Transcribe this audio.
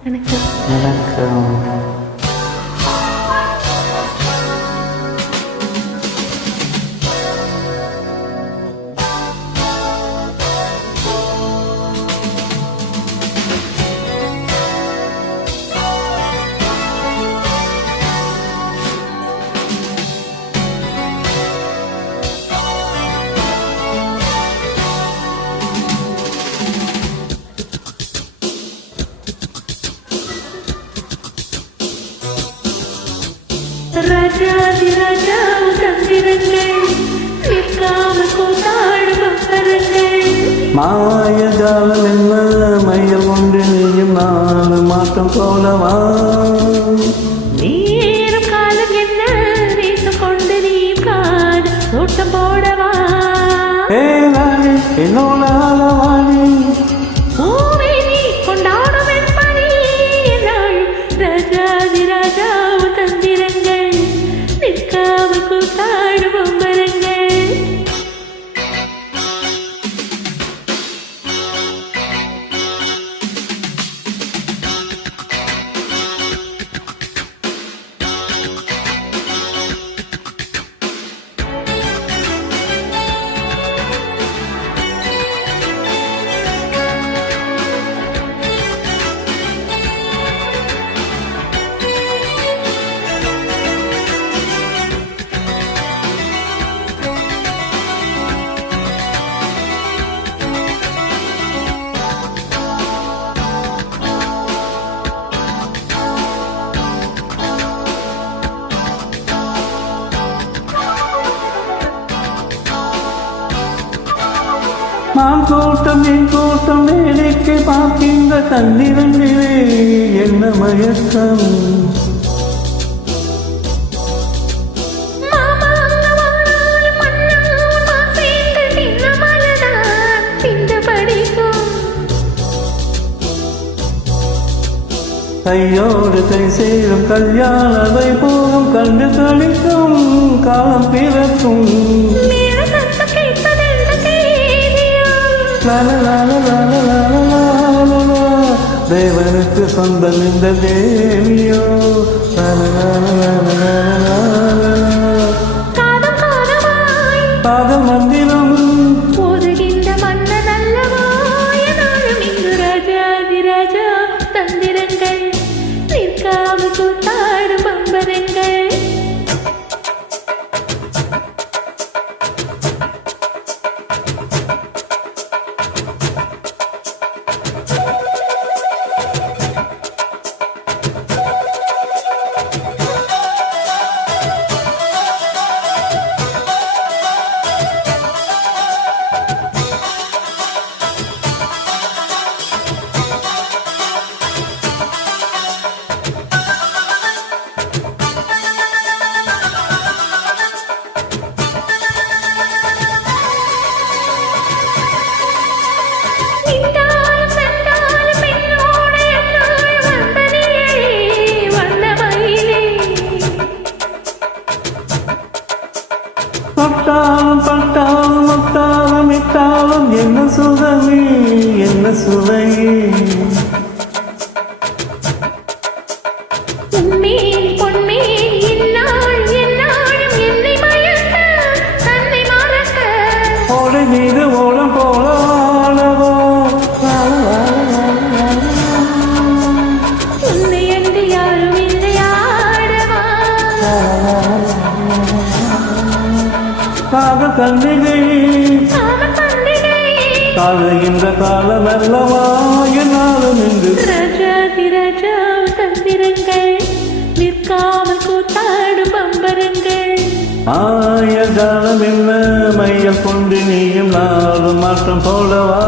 வணக்கம். ராஜாதிராஜா தந்திரங்கள் நிற்காமல் கூத்தாடும் அம்பரங்கள் மாயஜாலம் என்ன மையம் ஒன்று நீயும் நானும் மாற்றம் போலவா நீரும் காலம் என்ன நேசம் கொண்டு நீயும் காது தோட்டம் போடவா ஏவானே என்னோட ஆளவானே பூவே நீ கொண்டாடும் வெண்பனி நாள் ராஜாதிராஜா தந்திரங்கள் நிற்காமல் கூத்தாடும் அம்பரங்கள் நான் கூட்டம் என் கூட்டம் வேலைக்கு பார்க்கின்ற தந்திரங்களே என்ன மயக்கம் கையோடு கை சேரும் கல்யாண வைபோகம் கண்டு கழிக்கும் காலம் பிறக்கும் தேவனுக்கு சொந்தம் இந்த தேவியோ காதல் மந்திரம் போதுகின்ற மன்னன் அல்லவா என்னாலும் இங்கு ராஜாதிராஜா தந்திரங்கள் நிற்காமல் கூத்தாடும் பம்பரங்கள் தொட்டாலும் பட்டாலும் முட்டாலும் இட்டாலும் என்ன சுகமே என்ன சுவையே உன்மேல் பொன்மேல் இந்நாள் எந்நாளும் என்னை மயக்க தன்னை மறக்க ஓடை மீது ஓடம் போல ஆடவோ உன்னை என்று யாரும் இல்லை ஆடவா காதல் கண்ணிகை காம பண்டிகை காலைகின்ற காலம் அல்லவா என்னாலும் இங்கு ராஜாதிராஜா தந்திரங்கள் நிற்காமல் கூத்தாடும் பம்பரங்கள் மாயஜாலம் என்ன மையம் கொண்டு நீயும் நாளும் மாற்றம் போலவா